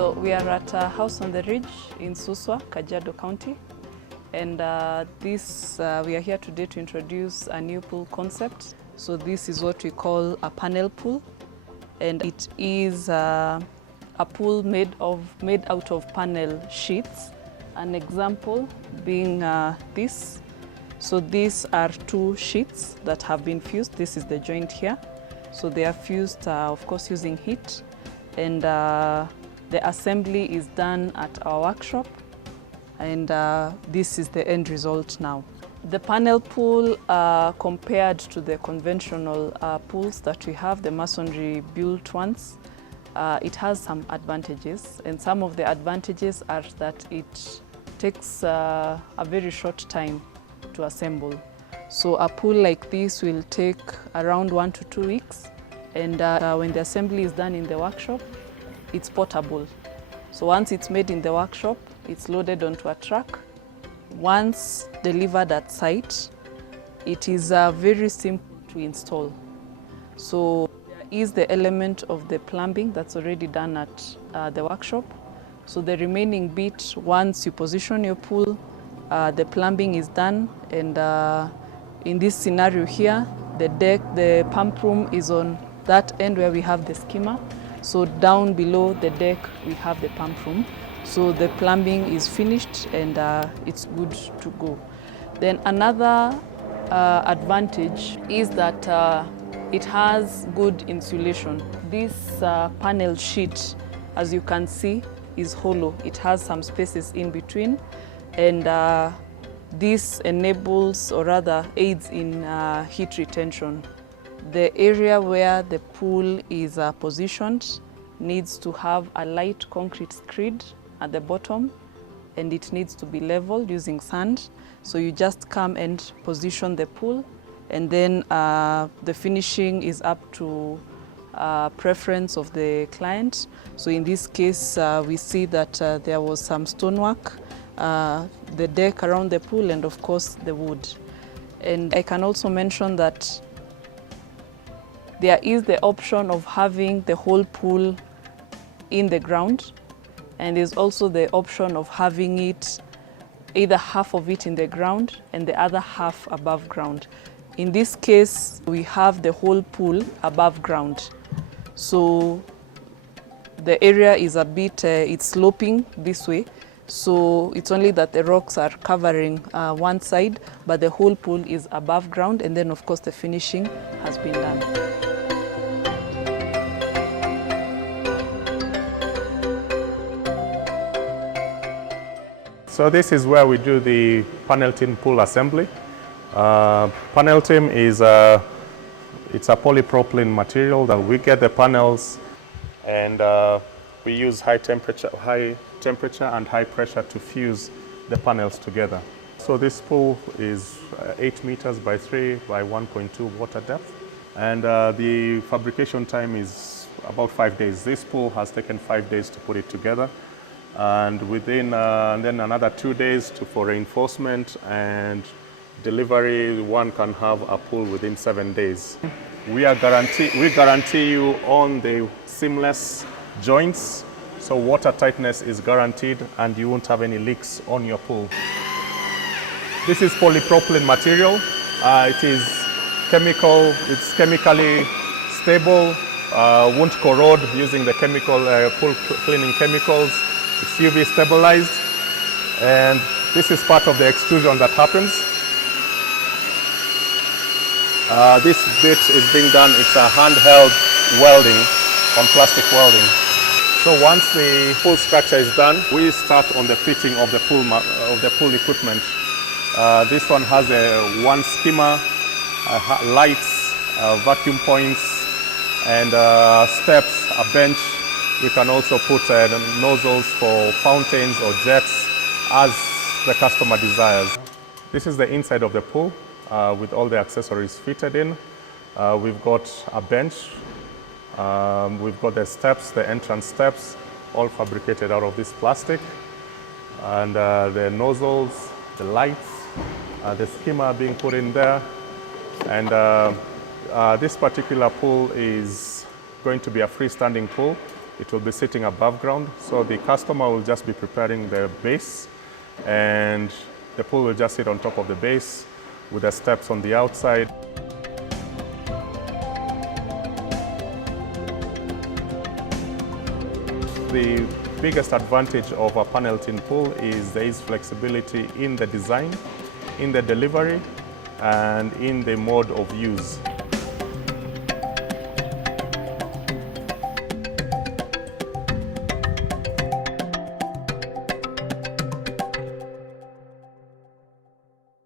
So we are at a house on the ridge in Suswa, Kajiado County. And we are here today to introduce a new pool concept. So this is what we call a panel pool. And it is a pool made out of panel sheets. An example being this. So these are two sheets that have been fused. This is the joint here. So they are fused, of course, using heat. And the assembly is done at our workshop. And this is the end result now. The panel pool, compared to the conventional pools that we have, the masonry built ones, it has some advantages. And some of the advantages are that it takes a very short time to assemble. So a pool like this will take around 1 to 2 weeks. And when the assembly is done in the workshop, it's portable. So once it's made in the workshop, it's loaded onto a truck. Once delivered at site, it is very simple to install. So there is the element of the plumbing that's already done at the workshop. So the remaining bit, once you position your pool, the plumbing is done. And in this scenario here, the pump room is on that end where we have the skimmer. So down below the deck, we have the pump room. So the plumbing is finished and it's good to go. Then another advantage is that it has good insulation. This panel sheet, as you can see, is hollow. It has some spaces in between, and this enables, or rather aids in heat retention. The area where the pool is positioned needs to have a light concrete screed at the bottom, and it needs to be leveled using sand. So you just come and position the pool, and then the finishing is up to preference of the client. So in this case, we see that there was some stonework, the deck around the pool, and of course the wood. And I can also mention that there is the option of having the whole pool in the ground, and there's also the option of having it, either half of it in the ground and the other half above ground. In this case, we have the whole pool above ground. So the area is a bit, it's sloping this way. So it's only that the rocks are covering one side, but the whole pool is above ground, and then of course the finishing has been done. So this is where we do the Paneltim pool assembly. Paneltim is it's a polypropylene material that we get the panels, and we use high temperature and high pressure to fuse the panels together. So this pool is 8 meters by 3 by 1.2 water depth, and the fabrication time is about 5 days. This pool has taken 5 days to put it together, and within then another 2 days for reinforcement and delivery. One can have a pool within 7 days. We guarantee you on the seamless joints, so water tightness is guaranteed and you won't have any leaks on your pool. This is polypropylene material. It's chemically stable, won't corrode using the pool cleaning chemicals. It's UV stabilized, and this is part of the extrusion that happens. This bit is being done, it's a handheld welding on plastic welding. So once the pool structure is done, we start on the fitting of the pool equipment. This one has one skimmer, lights, vacuum points, and steps, a bench. We can also put nozzles for fountains or jets as the customer desires. This is the inside of the pool with all the accessories fitted in. We've got a bench, we've got the steps, the entrance steps, all fabricated out of this plastic. And the nozzles, the lights, the skimmer being put in there. And this particular pool is going to be a freestanding pool. It will be sitting above ground, so the customer will just be preparing the base, and the pool will just sit on top of the base with the steps on the outside. The biggest advantage of a Paneltim pool is there is flexibility in the design, in the delivery, and in the mode of use.